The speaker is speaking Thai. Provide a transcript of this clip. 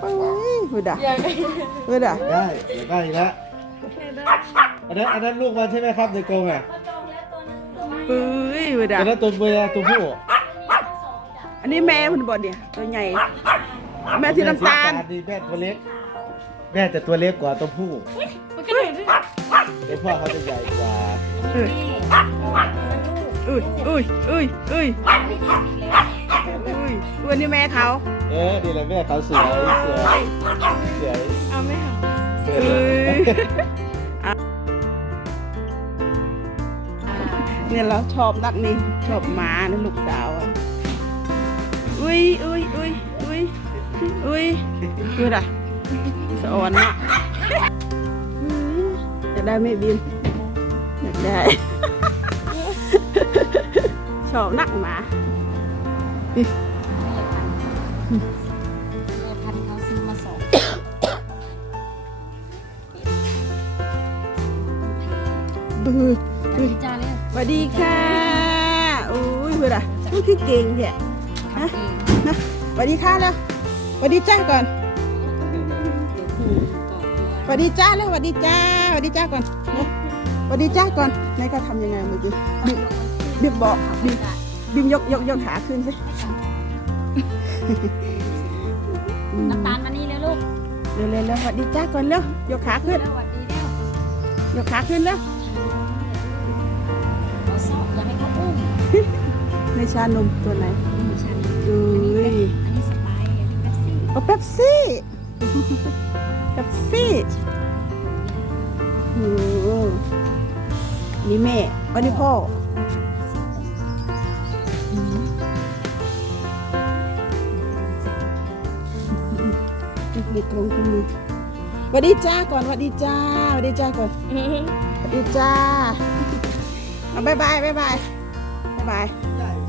โอ้ยพูดอะพูดอะได้เดี๋ยวได้อีกแล้วอันนั้นอันนั้นลูกมันใช่ไหมครับในกรงอะปุ้ยพูดอะอันนั้นตัวเมียตัวผู้อันนี้แม่คุณบอกเนี่ยตัวใหญ่ แม่สีน้ำตาลดีแม่ตัวเล็ก แม่แต่ตัวเล็กกว่าตัวผู้มันก็เลยไอพ่อเขาจะใหญ่กว่าเอออุ้ยอุ้ยอุ้ยอุ้ยอุ้ยวันนี้แม่เขา เอ๊ะดีเลยแม่เขาสวยสวยสวยเอาไม่หาเอ้ยเนี่ยเราชอบนักนี่ชอบหมานะลูกสาวอะอุ้ยอุ้ยอุ้ยอุ้ยอุ้ยพูดอะสะอ่อนเนะอุ้ยอยากได้ไหมบิมอยากได้ ชอบนักหมา บื้อดีจ้าเลยสวัสดีค่ะอุ้ยเพื่อนอะอุ้ยคือเก่งแท้ทำเองนะสวัสดีค่ะแล้วสวัสดีจ้าก่อนต่อสวัสดีจ้าแล้วสวัสดีจ้าสวัสดีจ้าก่อนเนี่ยสวัสดีจ้าก่อนนายก็ทำยังไงเมื่อกี้บิมบิมบอกบิมบิมยกยกยกขาขึ้นสิน้ำตาลมานี่เลยลูกเร็วเร็วเร็วสวัสดีจ้าก่อนเร็วยกขาขึ้นสวัสดีแล้วยกขาขึ้นเร็ว นชานมตัวไหนนี่ฉันอุ้ยอันนี้สไปร์อันนี้เป๊ปซี่โอ้เป๊ปซี่เป๊ปซี่โอ้โหนี่แม่วันนี้พ่อเด็กลงตรงนี้สวัสดีจ้าก่อนสวัสดีจ้าสวัสดีจ้าก่อนสวัสดีจ้าเอาบายบายบายบายบายบาย